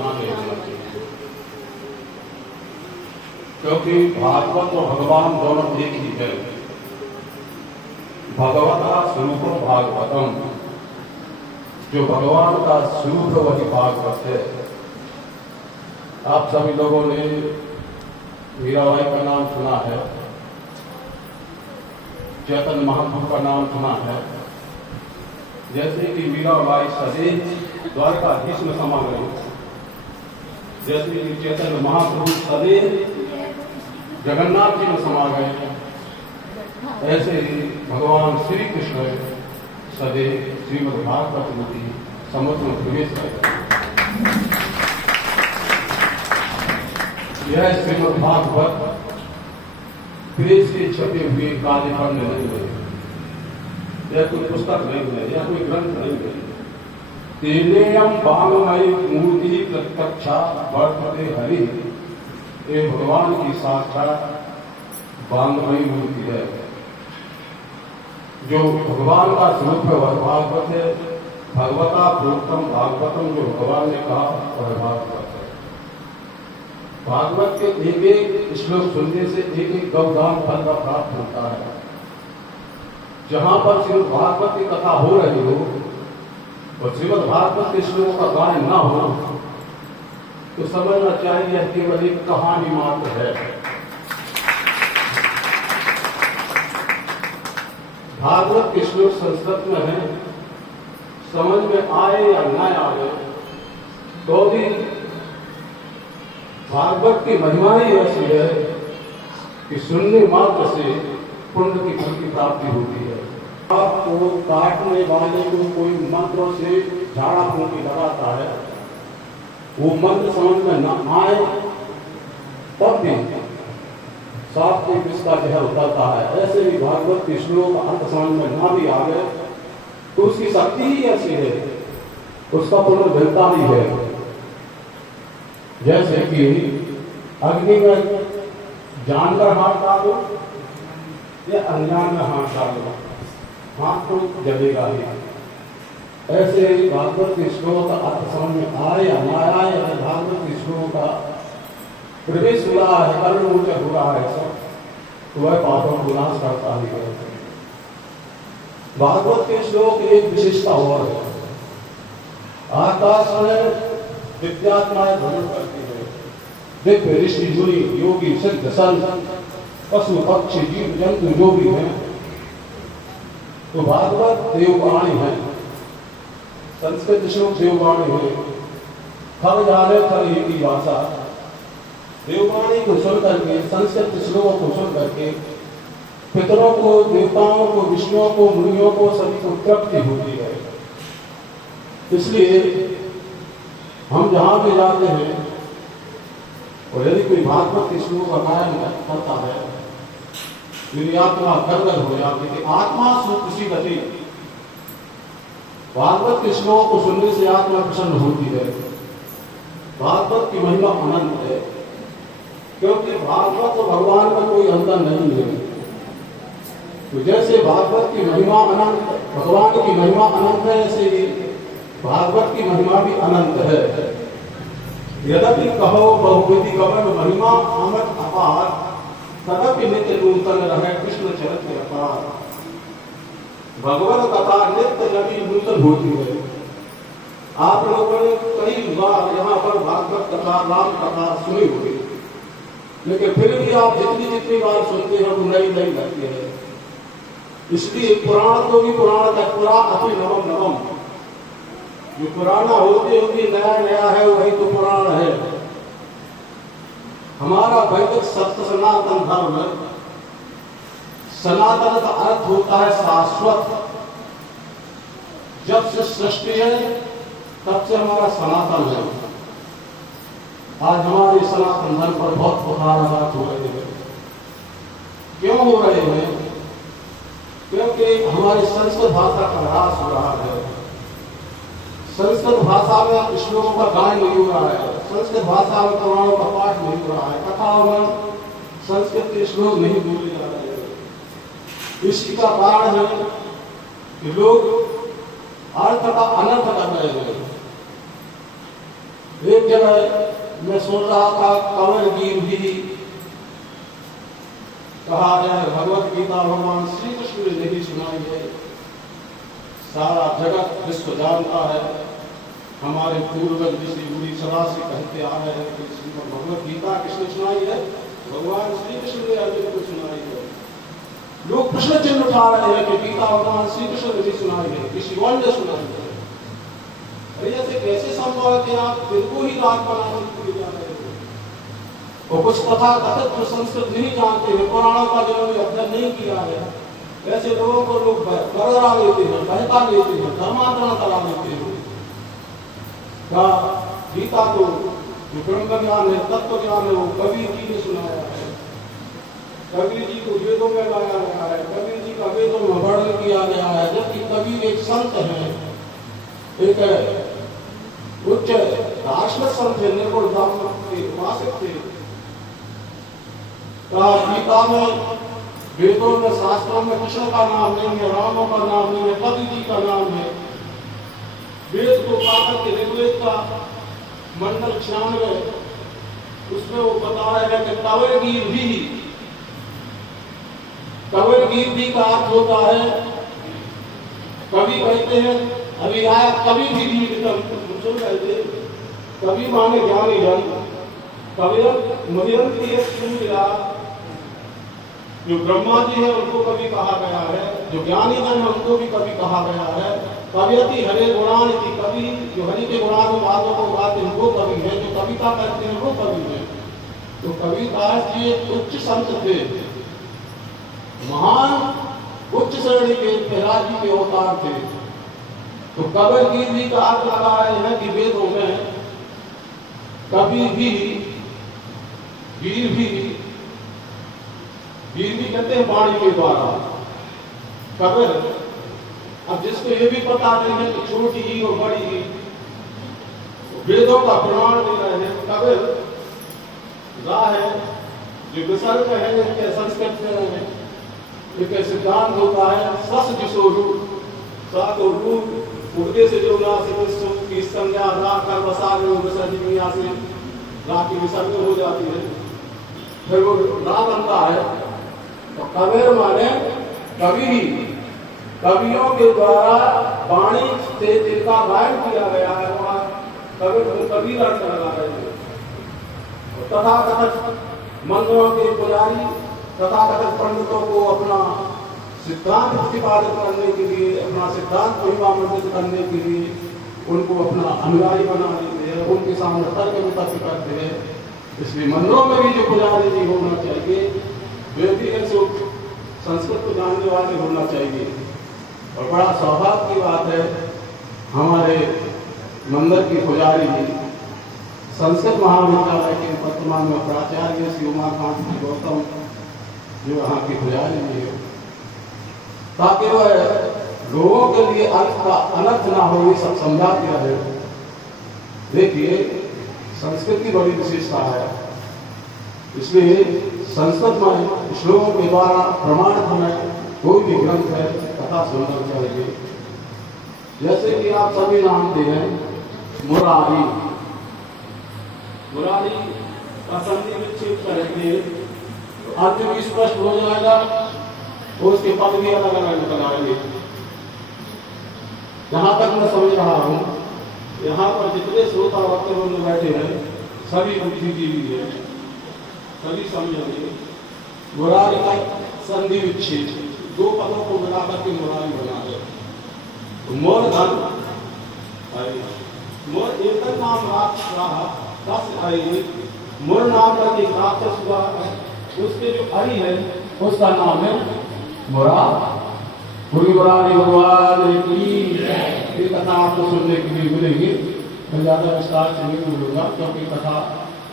गुनाह नहीं होना चाहिए, क्योंकि भागवत और भगवान दोनों एक ही है। भगवता स्वरूपम भागवतम, जो भगवान का स्वरूप वही भागवत है। आप सभी लोगों ने मीराबाई का नाम सुना है, चैतन्य महाप्रभु का नाम सुना है। जैसे कि मीराबाई सदैव द्वारकाधीश में समा गई, जैसे कि चैतन्य महाप्रभु सदैव जगन्नाथ जी में समा गए, ऐसे ही भगवान श्री कृष्ण सदैव श्रीमद् भागवत में समुद्र में प्रवेश करें। यह श्रीमद् भागवत प्रेस के छपे हुए काले पन्ने नहीं है, यह कोई पुस्तक नहीं है, यह कोई ग्रंथ नहीं है। तेनेयम वाङ्मयी मूर्ति प्रत्यक्षा वर्तते हरि, ये भगवान की साक्षात वाङ्मयी मूर्ति है। जो भगवान का स्वरूप है वह भागवत है। भगवता प्रोक्तम भागवतम, जो भगवान ने कहा वह भागवत है। भागवत के एक एक श्लोक सुनने से एक एक गौदान फल का प्राप्त होता है। जहां पर श्रीमद् भागवत की कथा हो रही हो और श्रीमद् भागवत के श्लोकों का गायन ना हो तो समझना चाहिए यह केवल एक कहानी मात्र है। भागवत के श्लोक संस्कृत में है, समझ में आए या न आए तो भी भागवत की महिमा ही ऐसी है कि सुनने मात्र से पुण्य की फल की प्राप्ति होती है। आपको काटने वाले को कोई मंत्रों से झाड़ा फूंकी लगाता है, वो मंत्र समझ में न आए तब भी साफ के इसका जहर उतरता है। ऐसे ही भागवत के श्लोक अर्थ समझ में ना भी आ गए तो उसकी शक्ति ही ऐसी है, उसका पुनर्भिन्नता ही है। जैसे कि अग्नि में जानकर हाथ डालो या अनजान में हाथ डालो, हाथ तो जलेगा ही। ऐसे ही भागवत के श्लोक का अर्थ समझ में आए या ना आए, अगर भागवत के श्लोक का प्रवेश हो रहा है, कर्ण गोचर हो रहा है सब, तो वह पापों को नाश करता ही है। भागवत के श्लोक एक विशेषता और है, आकाश में दिव्यात्माएं भ्रमण करती है। दिव्य ऋषि मुनि योगी सिद्ध संत पशु पक्षी जीव जंतु जो भी हैं, तो भागवत देववाणी है, संस्कृत श्लोक देववाणी है। थल जाने थल ही की भाषा, देववाणी को सुन करके, संस्कृत श्लोकों को सुन करके पितरों को, देवताओं को, विष्णुओं को, मुनियों को सभी को तृप्ति होती है। इसलिए हम जहां भी जाते हैं और यदि कोई भागवत के श्लोक का गायन करता है, मेरी आत्मा गदगद हो जाती है। आत्मा सुखी गति, भागवत के श्लोक को सुनने से आत्मा प्रसन्न होती है। भागवत की महिमा अनंत है, क्योंकि भागवत तो भगवान का कोई अंतर नहीं है। तो जैसे भागवत की महिमा अनंत, भगवान की महिमा अनंत है, ऐसे ही भागवत की महिमा भी अनंत है। यद्यपि कहो बहुविधि कवन महिमा अमृत अपार, तदपि नित्य नूतन रहे कृष्ण चरित्र अपार। भगवत कथा नित्य नवी नूतन होती है। आप लोगों ने कई बार यहाँ पर भागवत कथा, राम कथा सुनी होगी, लेकिन फिर भी आप जितनी बार सुनते हैं वो नई नई लगती है। इसलिए पुराण तो भी पुराण का पुरा अति नवम नवम, जो पुराना होते होते नया नया है वही तो पुराण है। हमारा वैदिक सत्य सनातन धर्म, सनातन का अर्थ होता है शाश्वत। जब से सृष्टि है तब से हमारा सनातन है। आज हमारे सनातन धर्म पर बहुत पुकाराघात हो रहे हैं। क्यों हो रहे हैं? क्योंकि हमारी संस्कृत भाषा का ह्रास हो रहा है। संस्कृत भाषा में श्लोकों का गायन नहीं हो रहा है, संस्कृत भाषा में पुराणों का पाठ नहीं हो रहा है, कथाओं में संस्कृत के श्लोक नहीं बोले जा रहे हैं। इसी का कारण है कि लोग अर्थ का अनर्थ कर रहे हैं। एक जगह मैं सुन रहा था कंवर गीत भी कहा जाए भगवत गीता भगवान श्री कृष्ण ने नहीं सुनाई है, सारा जगत विश्व जानता है। हमारे पूर्वज ऋषि मुनि सदा से कहते आ रहे हैं कि श्रीमद् भगवत गीता किसने सुनाई है? भगवान श्री कृष्ण ने अर्जुन को सुनाई है। लोग प्रश्न चिन्ह उठा रहे हैं कि गीता भगवान श्री कृष्ण ने सुनाई है, किसी और ने सुनाई है। ऐसे कैसे संभव है कि आप बिल्कुल ही राग बनाने के लिए जा रहे हो? और कुछ कथा कथित जो संस्कृत नहीं जानते हैं, पुराणों का जिन्होंने अध्ययन नहीं किया है, ऐसे लोगों को लोग बरगरा लेते हैं, बहका लेते हैं, धर्मांतरण करा लेते हैं। गीता तो जो ब्रह्म ज्ञान है, तत्व ज्ञान है, वो कबीर जी ने सुनाया है। कबीर जी को वेदों में लाया गया है, कबीर जी का वेदों में वर्णन किया गया है। जबकि कबीर एक संत है, एक उच्च दार्शनिक संत थे, निर्गुण ब्रह्म के उपासक थे। गीता में वेदों में शास्त्रों में कृष्ण का नाम नहीं है, रामों का नाम नहीं है, कबीर जी का नाम है। वेद को पाकर के ऋग्वेद का मंडल 96 उसमें वो बता रहे हैं कि कंवर गीत का अर्थ होता है, कवि कहते हैं, अभी आया कवि भी सुन रहे थे, कवि माने ज्ञानी जन, कविरन मदिरन की एक सूर्या, जो ब्रह्मा जी है उनको कवि कहा गया है, जो ज्ञानी जन है उनको भी कवि कहा गया है। कवियति हरे गुणान की, कवि जो हरि के गुणानुवादों को गाते हैं वो कवि है, जो कविता करते हैं वो कवि है। तो कविदास जी एक उच्च संत थे, महान उच्च श्रेणी के प्रहलाद जी के अवतार थे। तो कंवर गीत जी का अर्थ लगा रहे हैं कि वेदों में कवि भी, वीर भी कहते हैं वाणी के द्वारा। कंवर, अब जिसको ये भी पता नहीं है कि छोटी ही और बड़ी ही वेदों का प्रमाण दे रहे हैं। कंवर रा है जो विसर्ग है, जिनके संस्कृत में एक सिद्धांत होता है, सस जिसो रूप सात और रूप उड़ने से जो ना की संज्ञा रा कर बसा विसर्जनिया से रा की विसर्ग हो जाती है, फिर वो रा बनता है। तो कंवर माने कवि, कवियों के द्वारा वाणी से जिनका गायन किया गया है, वहाँ कवि अर्थ लगा रहे हैं। तथा कथित मंदिरों के पुजारी, तथा कथित पंडितों को अपना सिद्धांत प्रतिपादित करने के लिए, अपना सिद्धांत महिमामंडित करने के लिए उनको अपना अनुयायी बना देते हैं, उनके सामने तर्क वितर्क करते हैं। इसलिए मंदिरों में भी जो पुजारी जी होना चाहिए वे भी ऐसे संस्कृत को जानने वाले होना चाहिए। और बड़ा सौभाग्य की बात है, हमारे मंदिर के पुजारी जी संस्कृत महाविद्यालय के वर्तमान में प्राचार्य श्री उमाकांत जी गौतम जो यहाँ के पुजारी जी है, ताकि वह लोगों के लिए अनर्थ ना हो ये सब समझा दिया है। देखिए संस्कृत की बड़ी विशेषता है, इसलिए संस्कृत में श्लोकों के द्वारा प्रमाणित हमें कोई भी ग्रंथ है कथा सुनना चाहिए। जैसे कि आप सभी जानते हैं मुरारी, मुरारी का संधि विच्छेद करेंगे तो अर्थ भी स्पष्ट हो जाएगा, उसके पद भी अलग अलग निकल आएंगे। जहां तक मैं समझ रहा हूं, यहाँ पर जितने श्रोता वक्तव्य में बैठे हैं सभी बुद्धिजीवी है, सभी समझेंगे। मुरारी का संधि विच्छेद दो पदों को मिलाकर के मुरारी बना है। मोर धन मोर एक नाम राक्षस, मोर नाम का एक राक्षस हुआ, उसके जो हरि है उसका नाम है मुरा। पूरी मुरारी भगवान की कथा आपको सुनने के लिए मिलेगी। मैं ज्यादा विस्तार से नहीं बोलूंगा क्योंकि कथा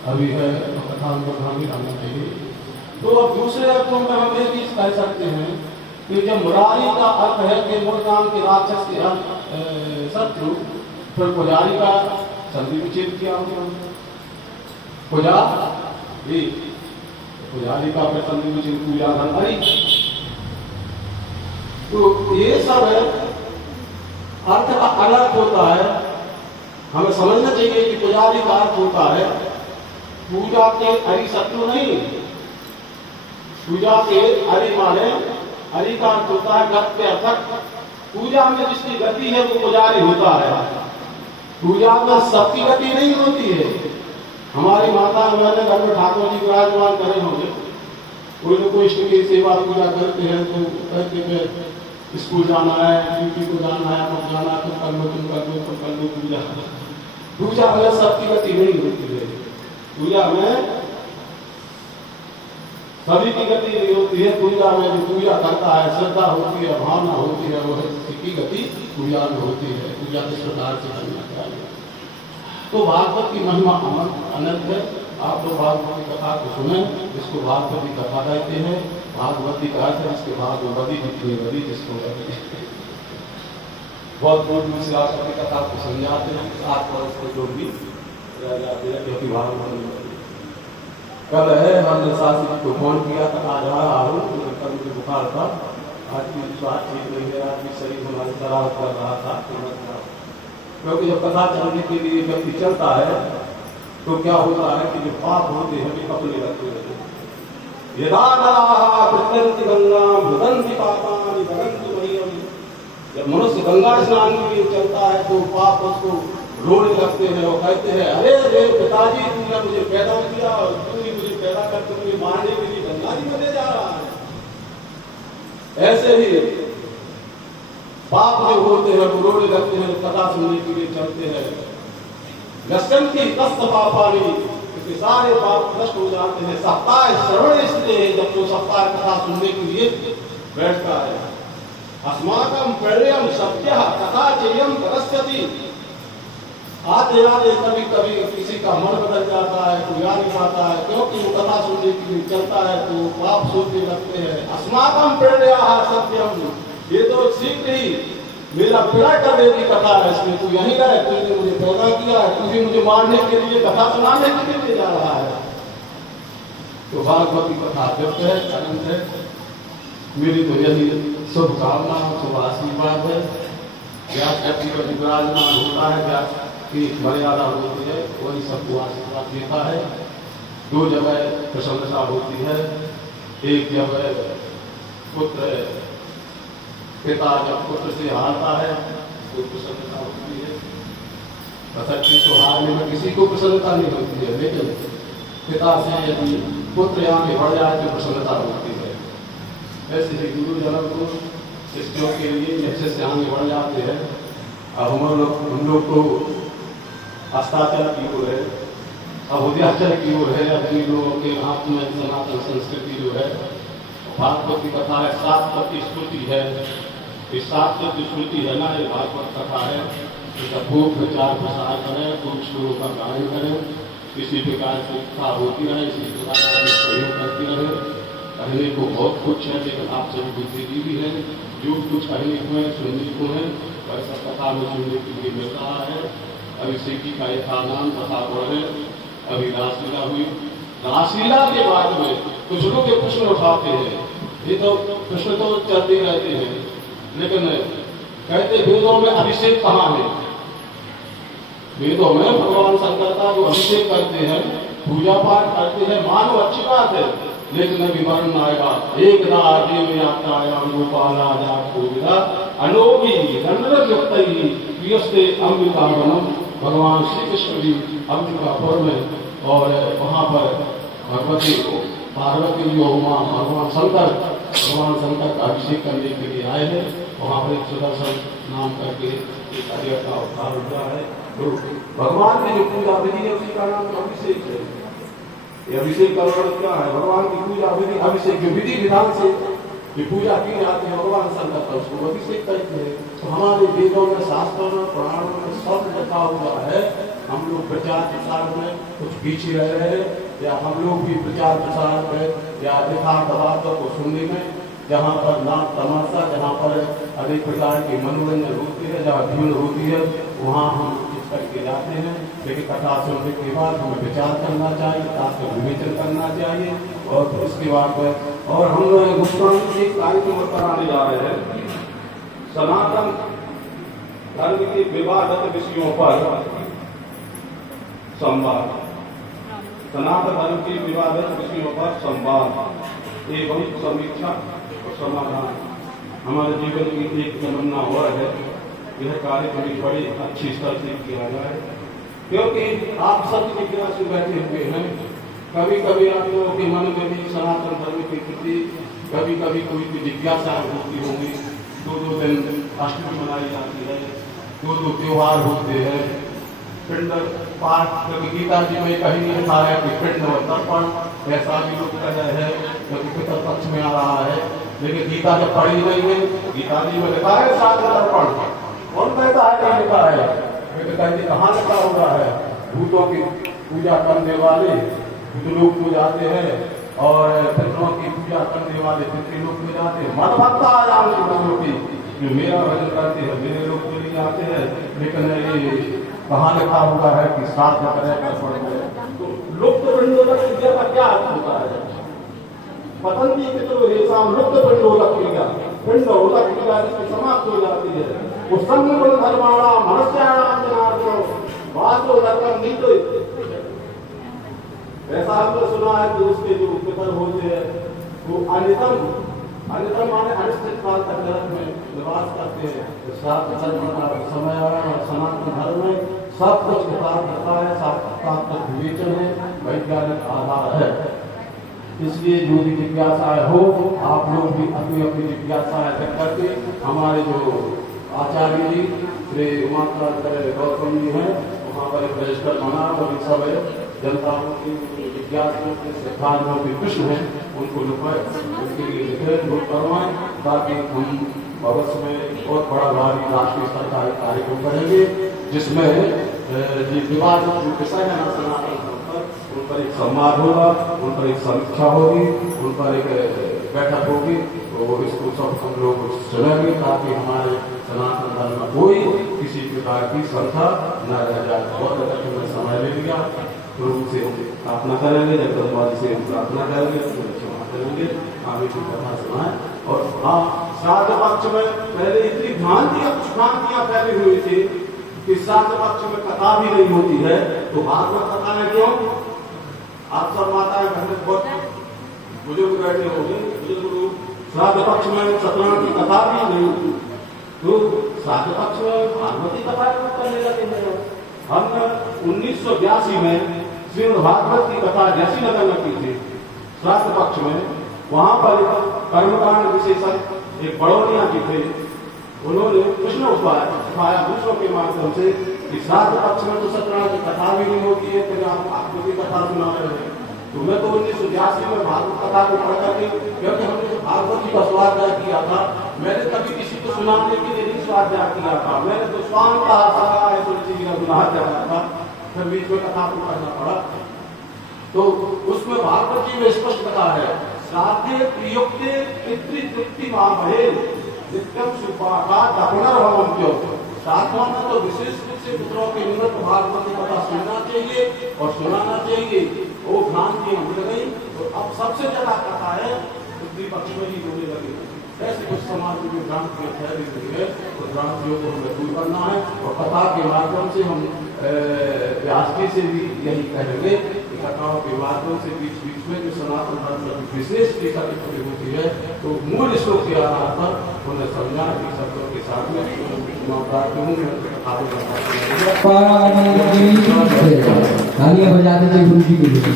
अभी है तो कथा उनको ध्यान रखना चाहिए। तो अब दूसरे अर्थों में हम ये चीज कह सकते हैं कि जब मुरारी का अर्थ है कि मूल नाम के राक्षस के शत्रु, फिर पुजारी का संधि विच्छेद किया पुजारी का फिर संधि विच्छेद पूजा हरि। तो ये सब है अर्थ का अलग होता है। हमें समझना चाहिए कि पुजारी का अर्थ होता है पूजा के हरि शत्रु नहीं। पूजा के हरि माने हरि का अर्थ होता है गत के अर्थक। पूजा में जिसकी गति है वो पुजारी होता है। पूजा में सबकी गति नहीं होती है। हमारी माता मैंने घर में ठाकुर जी विराजमान करे होंगे, कोई न कोई इष्ट की सेवा पूजा करते हैं तो कहते हैं स्कूल जाना है, ड्यूटी को जाना है, अब जाना है, तुम कर लो पूजा। पूजा में सबकी गति नहीं होती है। पूजा में सभी की गति नहीं होती है। पूजा में जो पूजा करता है श्रद्धा होती है, भावना होती है, वो की गति पूजा में होती है। पूजा किस प्रकार से करना चाहिए। तो भागवत की महिमा अनंत है। आप लोग भागवत की कथा को सुने, इसको भागवत की कथा कहते हैं। भागवती का अर्थ है इसके भाग में बदी जितनी बदी जिसको बहुत दूर से आप अपनी कथा को समझाते हैं। 7 वर्ष को जो भी रह जाते हैं क्योंकि भागवत कल है हमने शास्त्री को फोन किया था, आ रहा हूँ, कल मुझे बुखार था, आज की स्वास्थ्य ठीक नहीं है, आज की शरीर हमारी शरारत कर रहा था। क्योंकि जब कथा चलने के लिए व्यक्ति चलता है तो क्या होता है कि जो पाप होते हैं वे अपने लगते रहते हैं। यदा नराः प्रत्यन्ति गंगां भदन्ति पापानि भदन्ति मह्यम्। जब मनुष्य गंगा स्नान के लिए चलता है तो पाप उसको रोने लगते हैं और कहते हैं, अरे रे पिताजी तुमने मुझे पैदा किया और तुमने मुझे पैदा करके मुझे मारने के लिए गंगा जी में ले जा रहा है। ऐसे ही पाप जो होते हैं वो रोने लगते हैं, कथा सुनने के लिए चलते हैं। नश्यन्ति तस्य पापानि, इसके सारे पाप नष्ट हो जाते हैं। सप्ताह श्रवण इसलिए जब वो सप्ताह कथा सुनने के लिए बैठता है। अस्माकं प्रणयम सत्य कथा चेयम तपस्यति। आते आते कभी कभी किसी का मन बदल जाता है, कोई आ नहीं पाता है, क्योंकि वो कथा सुनने के लिए चलता है तो पाप सोचने लगते हैं। अस्माकं प्रणयः सत्यम, ये तो शीघ्र ही मेरा पीड़ा करने की कथा है, इसमें तू यहीं रहे, तुझे मुझे पैदा किया है, तुझे मुझे मारने के लिए कथा सुनाने के लिए ले जा रहा है। तो भागवत की कथा व्यक्त है, अनंत है। मेरी तो यही शुभकामना शुभ आशीर्वाद है। व्यास व्यक्ति का विराजमान होता है, व्यास की मर्यादा होती है, वही सबको आशीर्वाद देता है। 2 जगह प्रशंसा होती है। एक जगह पुत्र पिता जब पुत्र से हारता है तो प्रसन्नता होती है। पति तो हारने में किसी को प्रसन्नता नहीं होती है, लेकिन पिता से यदि पुत्र आगे बढ़ जाए तो प्रसन्नता होती है। ऐसे ही गुरु जन को शिष्यों के लिए अच्छे से आगे बढ़ जाते हैं। अब हम लोग तो अस्ताचल की ओर है, अभोध्याचल की ओर है। अपनी लोगों के हाथ में सनातन संस्कृति जो है, भागवत की कथा है, 7 पति स्मृति है। ये 7 पति स्मृति है ना, ये भागवत कथा है। इसका खूब प्रचार प्रसार करें, खूब श्लोकों का गायन करें, किसी प्रकार की कथा होती रहे, इसी प्रकार का सहयोग करती रहे। कहने को बहुत कुछ है, लेकिन आप सभी बुद्धिजीवी भी हैं, जो कुछ कहने को है सुनने को है वैसा कथा में सुनने के लिए मिल रहा है। अभिषेकी का यथानाम कथा बढ़े। अभी रासलीला हुई, रासलीला के बाद में कुछ लोग के प्रश्न उठाते हैं। ये तो प्रश्न तो चलते रहते हैं, लेकिन कहते वेदों में अभिषेक कहाँ है। वेदों में भगवान शंकर का जो अभिषेक करते हैं, पूजा पाठ करते हैं, मानो अच्छी बात है, लेकिन अभी वर्ण आएगा। एक देव यात्रायाम गोपाला गोविदा अनोभी दंडयुक्तैः प्रियस्ते अम्बिकावनम। भगवान श्री कृष्ण जी अम्बिकापुर में और वहाँ पर भगवती पार्वती जी उमा भगवान शंकर का अभिषेक करने के लिए आए हैं। वहाँ पर एक सुदर्शन नाम करके एक कार्य का अवतार हुआ है। तो भगवान की जो पूजा विधि है उसी का नाम अभिषेक है। ये अभिषेक का वर्णन क्या है? भगवान की पूजा विधि, अभिषेक जो विधि विधान से ये पूजा की जाती है भगवान शंकर का, उसको अभिषेक करते हैं। तो हमारे वेदों में, शास्त्रों में, पुराणों में सब लिखा हुआ है। हम लोग प्रचार प्रसार में कुछ पीछे रह रहे हैं, या हम लोग भी प्रचार प्रसार में या यथार्थ बातों को सुनने में, जहाँ पर नाच तमाशा, जहाँ पर अनेक प्रकार के मनोरंजन होती है, जहाँ भीड़ होती है, वहाँ हम करके जाते हैं। लेकिन कथा सुनने के बाद हमें विचार करना चाहिए, तात्पर्य विवेचन करना चाहिए, और उसके बाद और हम लोग गुप्तान के कार्यक्रम कराने जा रहे हैं। सनातन धर्म के विवादित विषयों पर संवाद, सनातन धर्म के विवादित विषयों पर संवाद एवं समीक्षा और समाधान हमारे जीवन की एक तमन्ना और है। यह कार्य कभी बड़ी अच्छी स्तर से किया जाए, क्योंकि आप सब जिज्ञासु बैठे हुए हैं। कभी कभी आप लोगों के मन में भी सनातन धर्म के प्रति कभी कभी कोई जिज्ञासा होती होगी। दो दिन अष्टमी मनाई जाती है, दो त्योहार होते हैं, पिंड पाठ, क्योंकि गीता जी में कहीं नहीं लिखा है कि पिंड और तर्पण, ऐसा भी लोग कह रहे हैं क्योंकि पितर पक्ष में आ रहा है। लेकिन गीता जब पढ़ी नहीं है, गीता जी में लिखा है सात तर्पण, कौन कहता है नहीं लिखा है? कहाँ लिखा हुआ है? भूतों की पूजा करने वाले भूत लोग को जाते हैं और पितरों की पूजा करने वाले पितृ लोग को जाते हैं। मत भक्ता आयाम की जो मेरा भजन करते हैं मेरे लोग को नहीं आते हैं। लेकिन ये कहाँ लिखा हुआ है कि साथ तो लुप्त पिंडोदक क्रिया का क्या अर्थ होता है? पतंती पितृ लुप्त पिंडोदक क्रिया, पिंडोदक क्रिया जिसकी समाप्त हो जाती है वो संग धर्माणा मनुष्याणाम जनार्दन वासो धर्म नीतो। ऐसा हमने सुना है कि उसके जो पितर होते हैं वो अनितम माने अनिश्चित काल तक नरक में निवास करते हैं। सात धर्म का समय आ रहा है, सनातन धर्म में सब कुछ किताब रहता है, सब कुछ विवेचन है, वैज्ञानिक आधार है। इसलिए जो भी जिज्ञासाएं हो आप लोग भी अपनी अपनी जिज्ञासाएं रख करके हमारे जो आचार्य जी श्री उमाकांत गौतम जी हैं वहाँ पर एक रजिस्टर बना और सब जनताओं की जिज्ञासुओं के श्रद्धालुओं के कृष्ण हैं उनको उनके लिए लिखे नोट करवाएं, ताकि हम भविष्य में बहुत बड़ा भारी राष्ट्रीय स्तर का कार्यक्रम करेंगे जिसमें ये विवाद जो विषय है ना सनातन धर्म पर, उन पर एक संवाद होगा, उन पर एक समीक्षा होगी, उन पर एक बैठक होगी। तो इसको सब हम लोग सुनेंगे ताकि हमारे सनातन धर्म में कोई किसी प्रकार की संख्या न रह जाए। बहुत अच्छा मैं समय ले लिया, गुरु से हम प्रार्थना करेंगे, जगदम्बाजी से हम प्रार्थना करेंगे, क्षमा करेंगे, आगे की कथा सुनाए। और हाँ, श्राद्ध पक्ष में पहले इतनी भ्रांतियां फैली हुई थी कि श्राद्ध पक्ष में कथा भी नहीं होती है। तो भागवत कथा है क्यों? आप सब माताएं बहनें बहुत बुजुर्ग बैठे होंगे, बुजुर्ग श्राद्ध पक्ष में सत्यनारायण की कथा भी नहीं होती, तो श्राद्ध पक्ष में भागवती कथा करने लगे हैं। हमने 1982 में श्रीमद् भागवत की कथा जैसी नगर में की थी श्राद्ध पक्ष में, वहां पर कर्मकांड विशेषज्ञ एक बड़ौनिया जी थे, उन्होंने कृष्ण उपाया दूसरों के माध्यम से कि श्राद्ध पक्ष में तो सत्यनारायण की कथा भी नहीं होती है, फिर आप भागवती कथा सुना रहे हैं। तो मैं तो 1982 में भागवत कथा को पढ़ करके, क्योंकि हमने जो भागवती का स्वाध्याय किया था, मैंने कभी किसी को सुनाने के लिए नहीं स्वाध्याय किया था, मैंने तो स्वांग का तुलसी जी का सुनाध्याय था, फिर बीच में कथा को पढ़ना पड़ा। तो उसमें भागवत जी में स्पष्ट कथा है, श्राद्धे प्रियुक्ते पितृतृप्ति मामहे नित्यम सुपाका दपुनर्भवम क्यों। श्राद्धों में तो विशेष रूप से पुत्रों के निमित्त भागवती कथा सुनना चाहिए और सुनाना चाहिए। वो भ्रांति मिल गई, तो अब सबसे ज्यादा कथा है पितृ पक्ष में ही होने लगे। ऐसे कुछ समाज में भ्रांतियां फैली हुई है, तो भ्रांतियों को हमें दूर करना है और कथा के माध्यम से हम व्यास जी से भी यही कहेंगे कि कथाओं के माध्यम से बीच बीच में जो सनातन धर्म की विशेष टीका टिप्पणी होती है तो मूल श्लोक के आधार पर उन्हें समझा कि शब्दों के साथ में गुरु जी के लिए।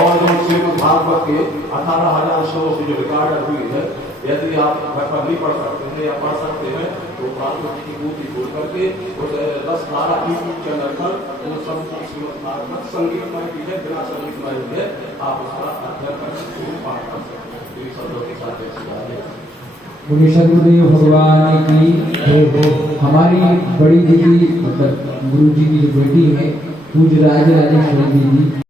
और जो श्रीमद् भागवत के 18,000 श्लोकों से जो रिकॉर्ड हुई है, यदि आप घर पर नहीं पढ़ सकते हैं या पढ़ सकते हैं तो भागवत की पूरी खोल करके उस 10-12 यूट्यूब चैनल पर वो सब श्रीमद् भागवत संगीतमय की है, बिना संगीतमय है, आप उसका अध्ययन कर सकते हैं, पाठ कर सकते हैं शब्दों के साथ। बोलिए सदगुरुदेव भगवान की। हमारी बड़ी दीदी मतलब गुरु जी की जो बेटी है पूज्य राज राजेश्वरी दीदी